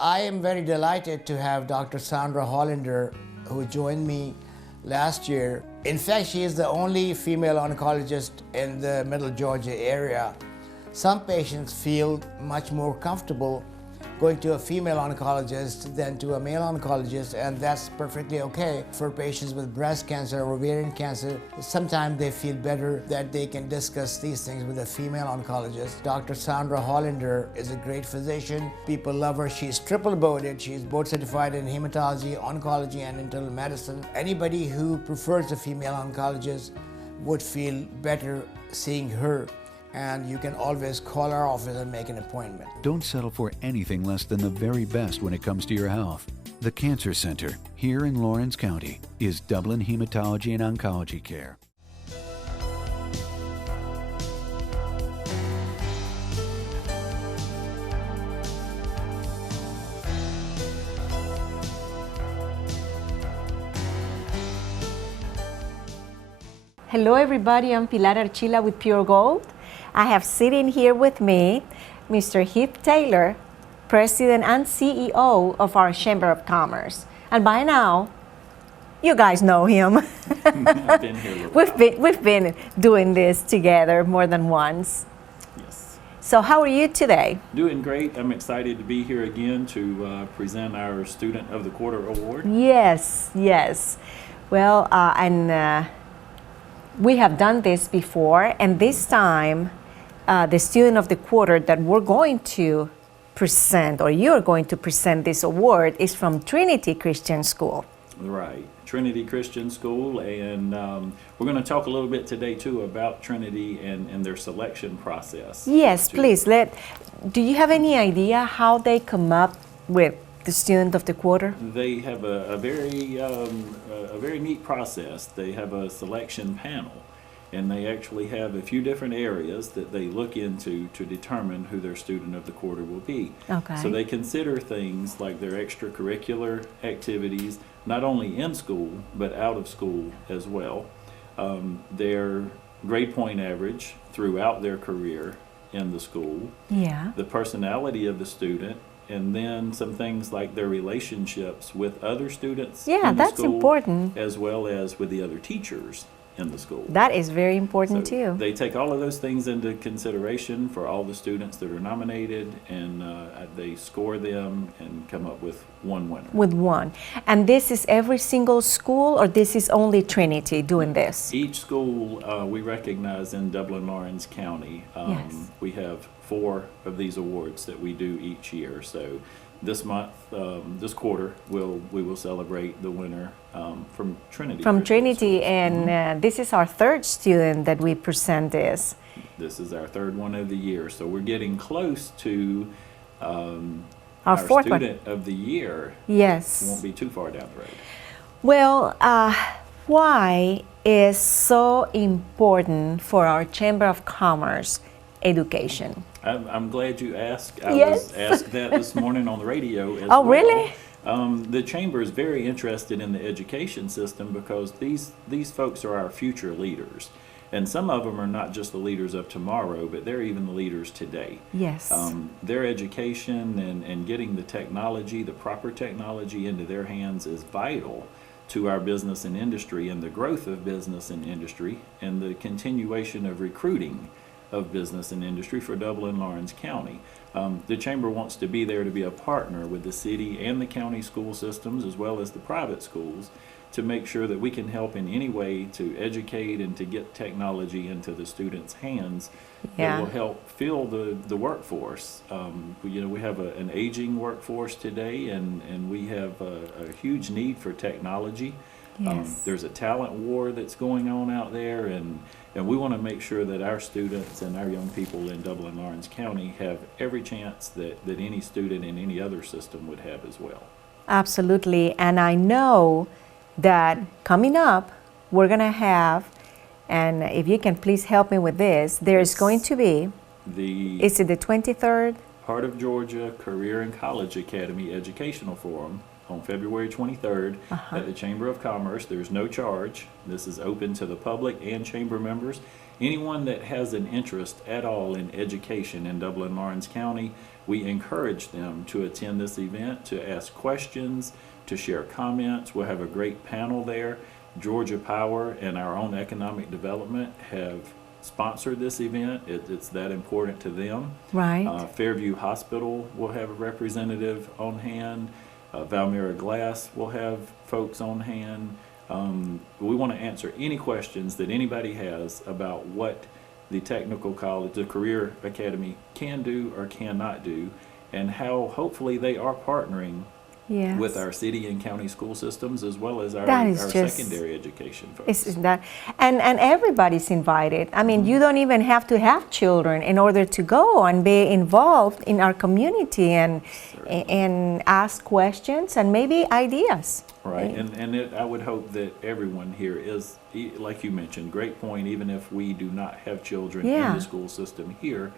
I am very delighted to have Dr. Sandra Hollander, who joined me last year. In fact, she is the only female oncologist in the Middle Georgia area. Some patients feel much more comfortable going to a female oncologist than to a male oncologist, and that's perfectly okay. For patients with breast cancer or ovarian cancer, sometimes they feel better that they can discuss these things with a female oncologist. Dr. Sandra Hollander is a great physician. People love her. She's triple boarded. She's board certified in hematology, oncology, and internal medicine. Anybody who prefers a female oncologist would feel better seeing her. And you can always call our office and make an appointment. Don't settle for anything less than the very best when it comes to your health. The Cancer Center, here in Lawrence County, is Dublin Hematology and Oncology Care. Hello everybody, I'm Pilar Archila with Pure Gold. I have sitting here with me Mr. Heath Taylor, President and CEO of our Chamber of Commerce. And by now, you guys know him. I've been here a little We've been doing this together more than once. Yes. So how are you today? Doing great. I'm excited to be here again to present our Student of the Quarter Award. Yes, yes. Well, we have done this before, and this time the Student of the Quarter that we're going to present, or you're going to present this award, is from Trinity Christian School. Right, Trinity Christian School, and we're going to talk a little bit today too about Trinity and their selection process. Yes, please. Do you have any idea how they come up with the Student of the Quarter? They have a very neat process. They have a selection panel, and they actually have a few different areas that they look into to determine who their Student of the Quarter will be. Okay. So they consider things like their extracurricular activities, not only in school, but out of school as well. Their grade point average throughout their career in the school. Yeah. The personality of the student, and then some things like their relationships with other students in the that's school, important. as well as with the other teachers in the school. That is very important So too. they take all of those things into consideration for all the students that are nominated, and they score them and come up with one winner. With one. And this is every single school, or this is only Trinity doing this? Each school we recognize in Dublin-Lawrence County. Yes. We have 4 of these awards that we do each year. So this month, this quarter, we will celebrate the winner from Trinity. From Christian Trinity, School. and this is our 3rd student that we present this. This is our 3rd one of the year. So we're getting close to Our 4th Student of the Year. Yes. Won't be too far down the road. Well, why is so important for our Chamber of Commerce education? I'm glad you asked. I Yes. was asked that this morning on the radio as Oh, well. really? The Chamber is very interested in the education system because these folks are our future leaders. And some of them are not just the leaders of tomorrow, but they're even the leaders today. Yes. Their education and getting the technology, the proper technology into their hands is vital to our business and industry, and the growth of business and industry, and the continuation of recruiting of business and industry for Dublin-Lawrence County. The Chamber wants to be there to be a partner with the city and the county school systems, as well as the private schools, to make sure that we can help in any way to educate and to get technology into the students' hands that will help fill the workforce. We have an aging workforce today, and we have a huge need for technology. Yes. There's a talent war that's going on out there, and we want to make sure that our students and our young people in Dublin-Lawrence County have every chance that any student in any other system would have as well. Absolutely. And I know that coming up, we're going to have, and if you can please help me with this, there's going to be, is it the 23rd? Heart of Georgia Career and College Academy Educational Forum on February 23rd at the Chamber of Commerce. There's no charge. This is open to the public and Chamber members. Anyone that has an interest at all in education in Dublin-Lawrence County, we encourage them to attend this event, to ask questions, to share comments. We'll have a great panel there. Georgia Power and our own economic development have sponsored this event. It's that important to them. Right. Fairview Hospital will have a representative on hand. Valmera Glass will have folks on hand. We want to answer any questions that anybody has about what the technical college, the career academy can do or cannot do, and how hopefully they are partnering Yes. with our city and county school systems as well as our just- secondary education folks. Isn't that, and everybody's invited. I mean, you don't even have to have children in order to go and be involved in our community and ask questions and maybe ideas. Right, and I would hope that everyone here is, like you mentioned, great point, even if we do not have children in Yeah. the school system here,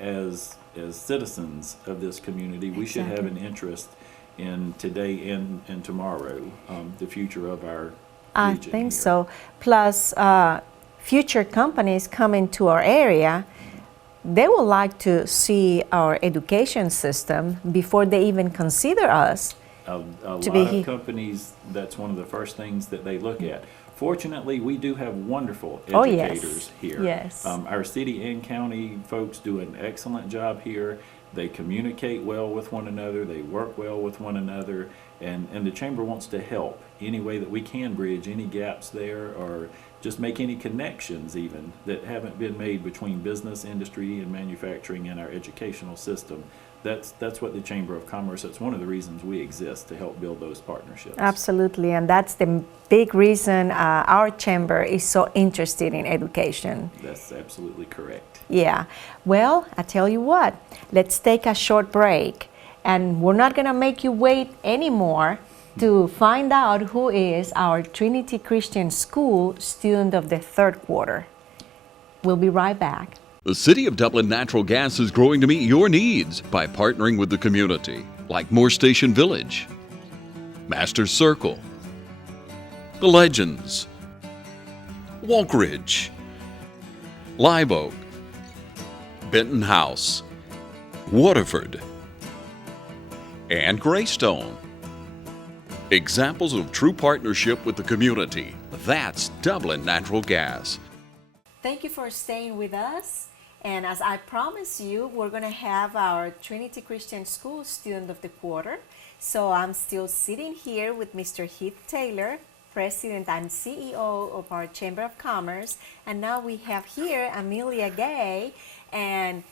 as citizens of this community, we should have an interest in today and tomorrow, the future of our I region think here. so. Plus, future companies coming to our area, they would like to see our education system before they even consider us. A lot to be of here. companies, that's one of the first things that they look at. Fortunately, we do have wonderful Oh, yes. educators here. Yes. Our city and county folks do an excellent job here. They communicate well with one another, they work well with one another, and the chamber wants to help any way that we can bridge any gaps there, or just make any connections even that haven't been made between business, industry, and manufacturing and our educational system. That's what the Chamber of Commerce, that's one of the reasons we exist, to help build those partnerships. Absolutely, and that's the big reason our chamber is so interested in education. That's absolutely correct. Yeah. Well, I tell you what, let's take a short break, and we're not going to make you wait anymore to find out who is our Trinity Christian School student of the third quarter. We'll be right back. The City of Dublin Natural Gas is growing to meet your needs by partnering with the community, like Moore Station Village, Masters Circle, The Legends, Walkridge, Live Oak, Benton House, Waterford, and Greystone. Examples of true partnership with the community. That's Dublin Natural Gas. Thank you for staying with us. And as I promised you, we're going to have our Trinity Christian School student of the quarter. So I'm still sitting here with Mr. Heath Taylor, President and CEO of our Chamber of Commerce. And now we have here Ameila Gay. And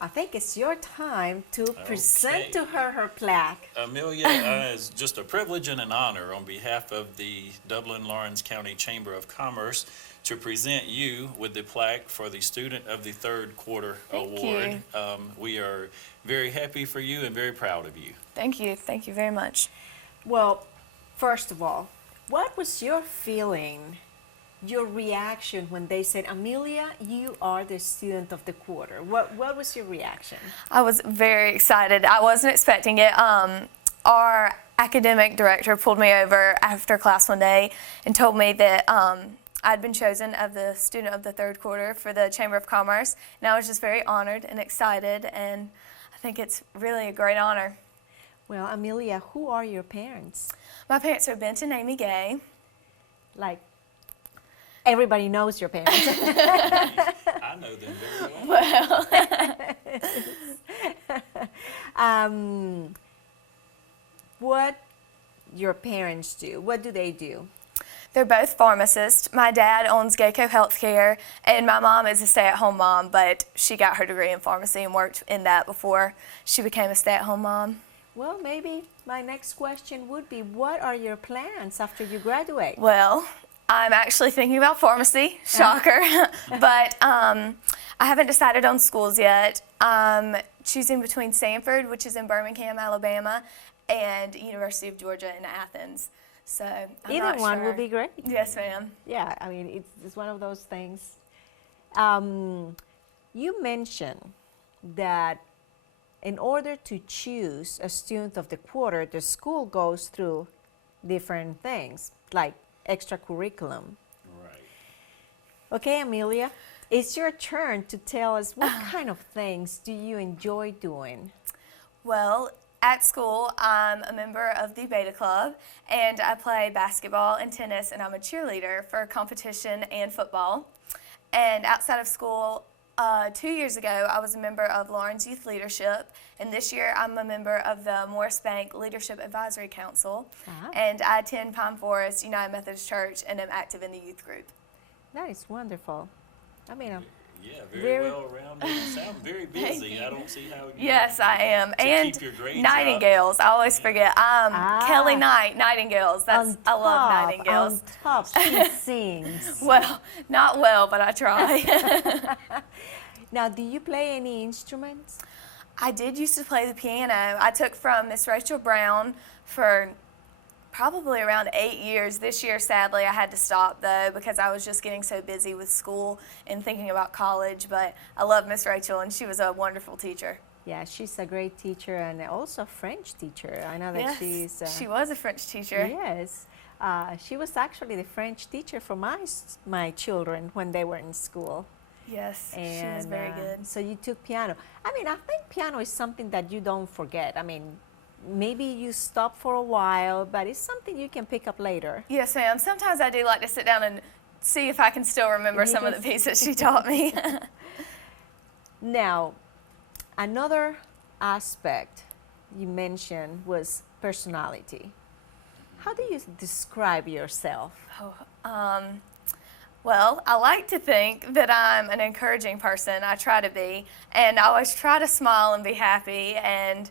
I think it's your time to present to her her plaque. Amelia, it's just a privilege and an honor on behalf of the Dublin-Lawrence County Chamber of Commerce to present you with the plaque for the Student of the Third Quarter Award. We are very happy for you and very proud of you. Thank you. Thank you very much. Well, first of all, what was your feeling, your reaction when they said, Amelia, you are the student of the quarter? What was your reaction? I was very excited. I wasn't expecting it. Our academic director pulled me over after class one day and told me that I'd been chosen as the student of the third quarter for the Chamber of Commerce, and I was just very honored and excited, and I think it's really a great honor. Well, Amelia, who are your parents? My parents are Benton and Amy Gay. Like, everybody knows your parents. I know them very well. What your parents do? What do they do? They're both pharmacists. My dad owns Geico Healthcare, and my mom is a stay-at-home mom, but she got her degree in pharmacy and worked in that before she became a stay-at-home mom. Well, maybe my next question would be, what are your plans after you graduate? Well, I'm actually thinking about pharmacy, shocker, but I haven't decided on schools yet. I'm choosing between Sanford, which is in Birmingham, Alabama, and University of Georgia in Athens. So I'm Either not one sure. will be great. Yes, ma'am. Yeah, I mean, it's one of those things. You mentioned that in order to choose a student of the quarter, the school goes through different things, like extracurriculum. Right. Okay, Amelia, it's your turn to tell us what kind of things do you enjoy doing? Well, at school, I'm a member of the Beta Club, and I play basketball and tennis, and I'm a cheerleader for competition and football. And outside of school, 2 years ago, I was a member of Lawrence Youth Leadership, and this year I'm a member of the Morris Bank Leadership Advisory Council, and I attend Pine Forest United Methodist Church and am active in the youth group. That is wonderful. I mean, Yeah, very well rounded. You sound very busy. I don't see how you Yes, I am. to And keep your grades Nightingales. I always forget. Kelly Knight, Nightingales. That's on I love top, Nightingales. On top, she sings. Well, not well, but I try. Now, do you play any instruments? I did used to play the piano. I took from Miss Rachel Brown for probably around 8 years. This year, sadly, I had to stop, though, because I was just getting so busy with school and thinking about college. But I love Miss Rachel, and she was a wonderful teacher. Yeah, she's a great teacher and also a French teacher. I know that Yes, she's... she was a French teacher. Yes. She was actually the French teacher for my children when they were in school. Yes, she was And very good. so you took piano. I mean, I think piano is something that you don't forget. I mean, maybe you stop for a while, but it's something you can pick up later. Yes, ma'am. Sometimes I do like to sit down and see if I can still remember some of the pieces she taught me. Now, another aspect you mentioned was personality. How do you describe yourself? Well, I like to think that I'm an encouraging person. I try to be. And I always try to smile and be happy and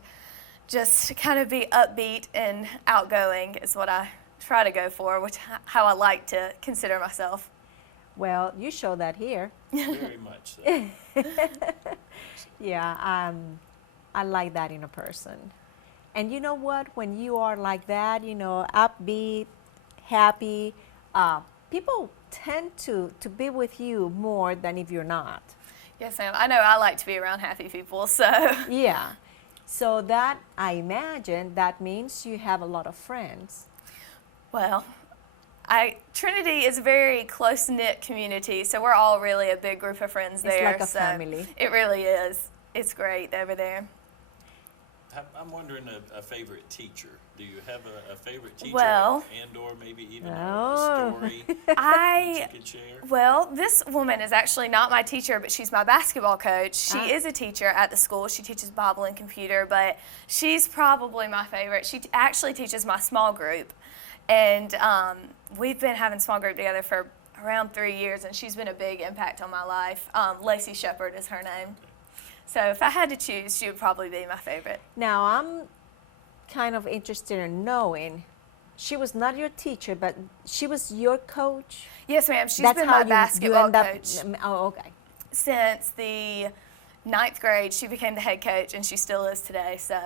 just kind of be upbeat and outgoing is what I try to go for, which how I like to consider myself. Well, you show that here. Very much so. Yeah, I like that in a person. And you know what? When you are like that, you know, upbeat, happy, people tend to be with you more than if you're not. Yes, ma'am. I know I like to be around happy people, so. Yeah. So that, I imagine, that means you have a lot of friends. Well, Trinity is a very close-knit community, so we're all really a big group of friends there. It's like a so family. It really is. It's great over there. I'm wondering a favorite teacher. Do you have a favorite teacher, Well- and or maybe even Oh. a story that you could share? Well, this woman is actually not my teacher, but she's my basketball coach. She Ah. is a teacher at the school. She teaches Bible and computer, but she's probably my favorite. She actually teaches my small group, and we've been having small group together for around 3 years, and she's been a big impact on my life. Lacey Shepard is her name. So if I had to choose, she would probably be my favorite. Now, I'm kind of interested in knowing, she was not your teacher, but she was your coach? Yes, ma'am. She's That's been how my you basketball end up, coach oh, okay. since the 9th grade. She became the head coach, and she still is today. So.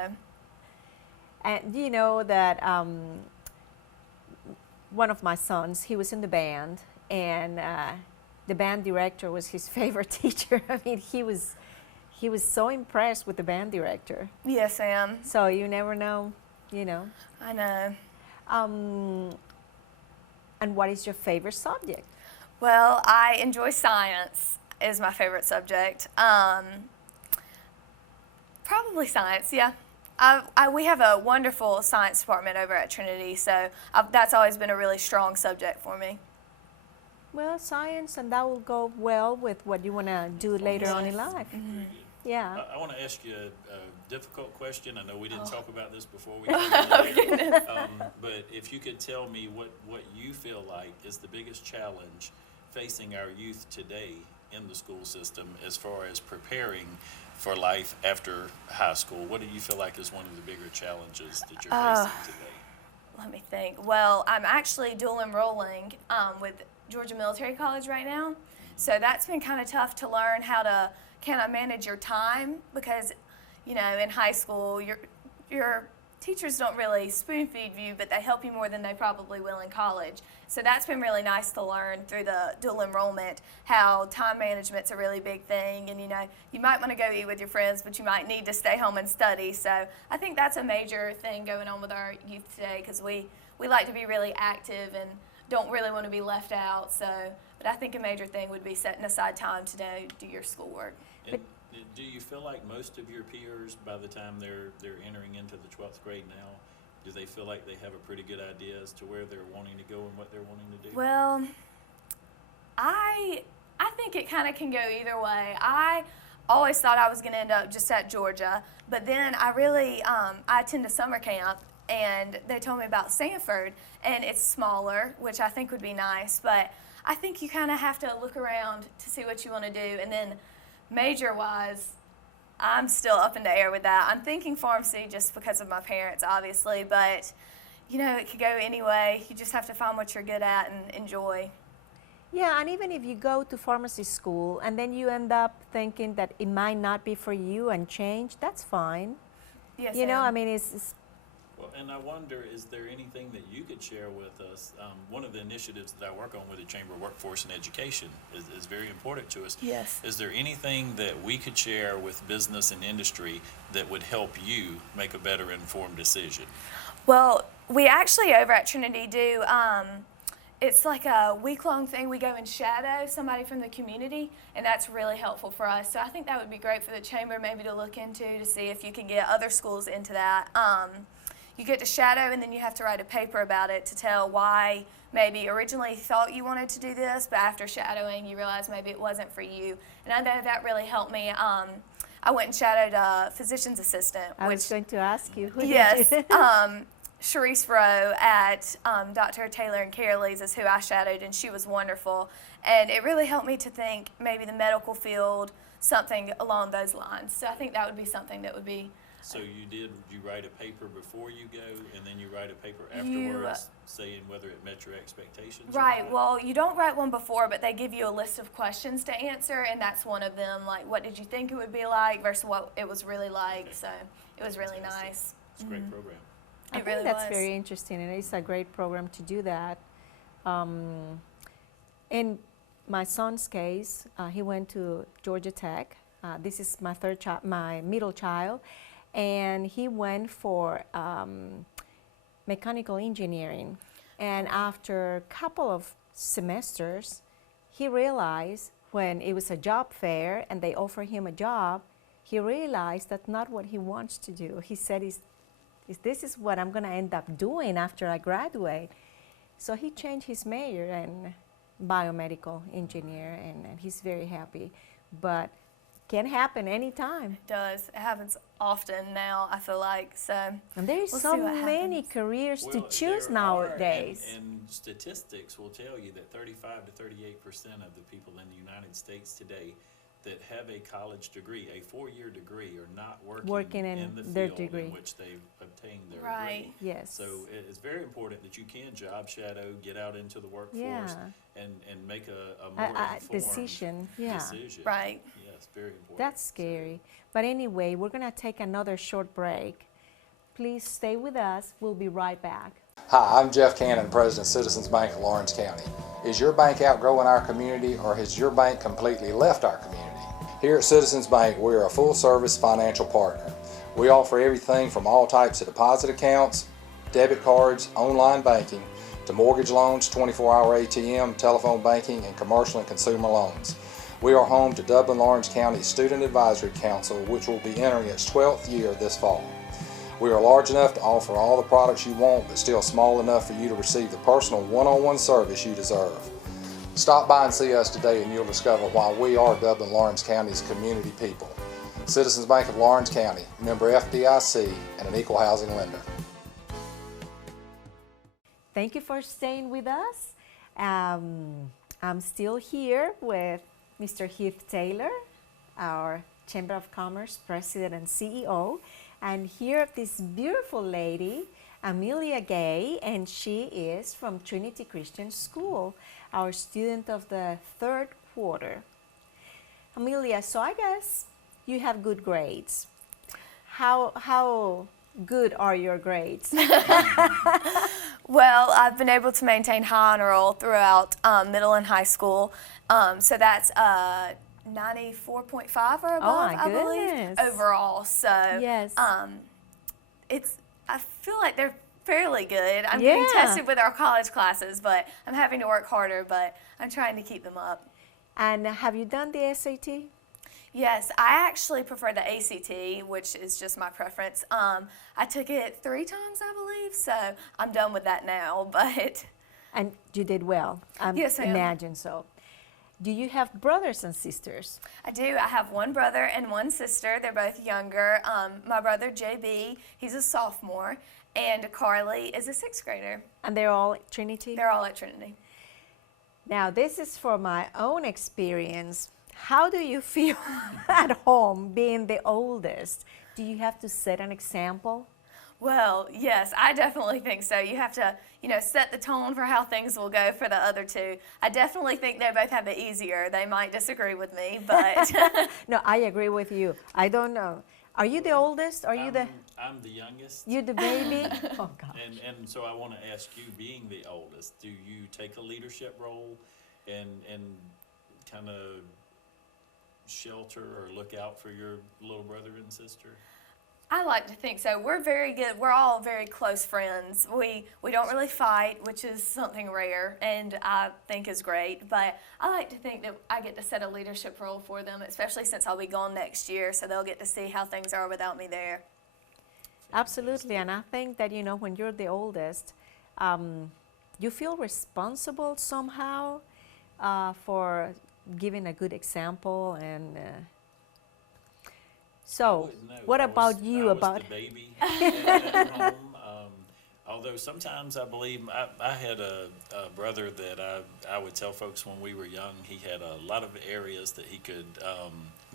And you know that one of my sons, he was in the band, and the band director was his favorite teacher. I mean, he was so impressed with the band director. Yes, ma'am. So you never know, you know. I know. And what is your favorite subject? Well, I enjoy science is my favorite subject. Probably science, yeah. We have a wonderful science department over at Trinity, so that's always been a really strong subject for me. Well, science, and that will go well with what you want to do later on in life. Mm-hmm. Yeah. I want to ask you a difficult question. I know we didn't talk about this before we came in, but if you could tell me what you feel like is the biggest challenge facing our youth today in the school system as far as preparing for life after high school. What do you feel like is one of the bigger challenges that you're facing today? Let me think. Well, I'm actually dual enrolling with Georgia Military College right now, so that's been kind of tough to learn how to kind of manage your time because, you know, in high school, your teachers don't really spoon feed you, but they help you more than they probably will in college. So that's been really nice to learn through the dual enrollment, how time management's a really big thing. And, you know, you might want to go eat with your friends, but you might need to stay home and study. So I think that's a major thing going on with our youth today because we like to be really active and don't really want to be left out. So, but I think a major thing would be setting aside time to do your schoolwork. Do you feel like most of your peers, by the time they're entering into the 12th grade now, do they feel like they have a pretty good idea as to where they're wanting to go and what they're wanting to do? Well, I think it kind of can go either way. I always thought I was going to end up just at Georgia, but then I really, I attend a summer camp, and they told me about Sanford, and it's smaller, which I think would be nice, but I think you kind of have to look around to see what you want to do, and then major-wise, I'm still up in the air with that. I'm thinking pharmacy just because of my parents, obviously, but, you know, it could go anyway. You just have to find what you're good at and enjoy. Yeah, and even if you go to pharmacy school and then you end up thinking that it might not be for you and change, that's fine. Yes, You know, ma'am. I mean, it's Well, and I wonder, is there anything that you could share with us? One of the initiatives that I work on with the Chamber of Workforce and Education is very important to us. Yes. Is there anything that we could share with business and industry that would help you make a better informed decision? Well, we actually over at Trinity do, it's like a week-long thing. We go and shadow somebody from the community, and that's really helpful for us. So I think that would be great for the Chamber maybe to look into to see if you can get other schools into that. You get to shadow, and then you have to write a paper about it to tell why maybe originally thought you wanted to do this, but after shadowing you realize maybe it wasn't for you. And I know that really helped me. I went and shadowed a physician's assistant. I was going to ask you. Who Yes. did you? Sharice Rowe at Dr. Taylor and Carol's is who I shadowed, and she was wonderful. And it really helped me to think maybe the medical field, something along those lines. So I think that would be something that would be. So you write a paper before you go, and then you write a paper afterwards saying whether it met your expectations? Right, well, you don't write one before, but they give you a list of questions to answer, and that's one of them, like what did you think it would be like versus what it was really like. So it was really Fantastic. nice. It's a great program. I It think really that's was. very interesting, and it's a great program to do that. In my son's case, he went to Georgia Tech. This is my my middle child, and he went for mechanical engineering. And after a couple of semesters, he realized when it was a job fair and they offered him a job, he realized that's not what he wants to do. He said, this is what I'm going to end up doing after I graduate. So he changed his major and biomedical engineer, and he's very happy. But can happen anytime. It does. It happens often now, I feel like. So And there's we'll so see what many happens. careers to Well, choose there nowadays. are, and statistics will tell you that 35 to 38% of the people in the United States today that have a college degree, a 4-year degree, are not working in the their field degree. in which they've obtained their Right. degree. Yes. So it's very important that you can job shadow, get out into the workforce, Yeah. and make a more informed Decision, yeah. decision. Right. Yes, very important. That's scary. But anyway, we're going to take another short break. Please stay with us. We'll be right back. Hi, I'm Jeff Cannon, President of Citizens Bank of Lawrence County. Is your bank outgrowing our community, or has your bank completely left our community? Here at Citizens Bank, we are a full-service financial partner. We offer everything from all types of deposit accounts, debit cards, online banking, to mortgage loans, 24-hour ATM, telephone banking, and commercial and consumer loans. We are home to Dublin-Lawrence County Student Advisory Council, which will be entering its 12th year this fall. We are large enough to offer all the products you want, but still small enough for you to receive the personal one-on-one service you deserve. Stop by and see us today, and you'll discover why we are Dublin-Lawrence County's community people. Citizens Bank of Lawrence County, member FDIC, and an equal housing lender. Thank you for staying with us. I'm still here with Mr. Heath Taylor, our Chamber of Commerce President and CEO, and here this beautiful lady, Ameila Gay, and she is from Trinity Christian School, our student of the 3rd quarter. Amelia, so I guess you have good grades. How good are your grades? Well, I've been able to maintain high honor roll throughout middle and high school. So that's 94.5 or above, my I believe, goodness. overall. So Yes. I feel like they're fairly good. I'm getting Yeah. tested with our college classes, but I'm having to work harder, but I'm trying to keep them up. And have you done the SAT? Yes, I actually prefer the ACT, which is just my preference. I took it 3 times, I believe, so I'm done with that now, but... And you did well. Yes, I am. Imagine so. Do you have brothers and sisters? I do. I have 1 brother and 1 sister. They're both younger. My brother, JB, he's a sophomore, and Carly is a 6th grader. And they're all at Trinity? They're all at Trinity. Now, this is for my own experience. How do you feel at home being the oldest? Do you have to set an example? Well, yes, I definitely think so. You have to, set the tone for how things will go for the other 2. I definitely think they both have it easier. They might disagree with me, but... No, I agree with you. I don't know. Are you the oldest? Are you I'm the youngest. You the baby? Oh, gosh. And so I want to ask you, being the oldest, do you take a leadership role and kind of shelter or look out for your little brother and sister? I like to think so. We're very good. We're all very close friends. We don't really fight, which is something rare and I think is great. But I like to think that I get to set a leadership role for them, especially since I'll be gone next year, so they'll get to see how things are without me there. Absolutely, and I think that, when you're the oldest, you feel responsible somehow for giving a good example and... So, what about you? I was the baby at home. Although sometimes I believe I had a brother that I would tell folks when we were young, he had a lot of areas that he could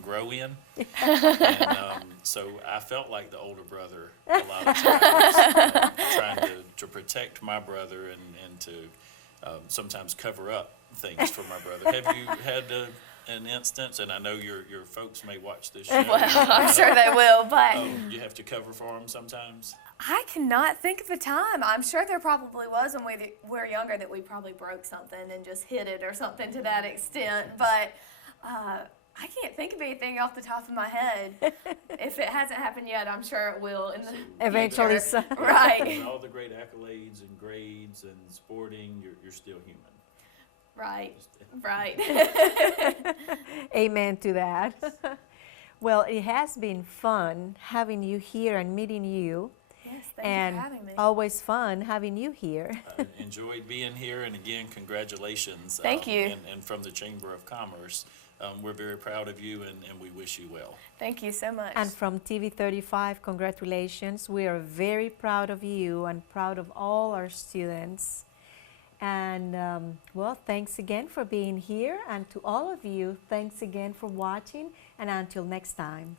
grow in. And so I felt like the older brother a lot of times, trying to protect my brother and to sometimes cover up things for my brother. Have you had an instance, and I know your folks may watch this show. Well, I'm sure they will, but... you have to cover for them sometimes? I cannot think of a time. I'm sure there probably was when we were younger that we probably broke something and just hit it or something to that extent, but I can't think of anything off the top of my head. If it hasn't happened yet, I'm sure it will in the Eventually. future. Right. With all the great accolades and grades and sporting, you're still human. Right, right. Amen to that. Well, it has been fun having you here and meeting you. Yes, thank and you for having me. Always fun having you here. I enjoyed being here, and again, congratulations. Thank you. And from the Chamber of Commerce, we're very proud of you, and we wish you well. Thank you so much. And from TV35, congratulations. We are very proud of you and proud of all our students. And well, thanks again for being here, and to all of you, thanks again for watching, and until next time.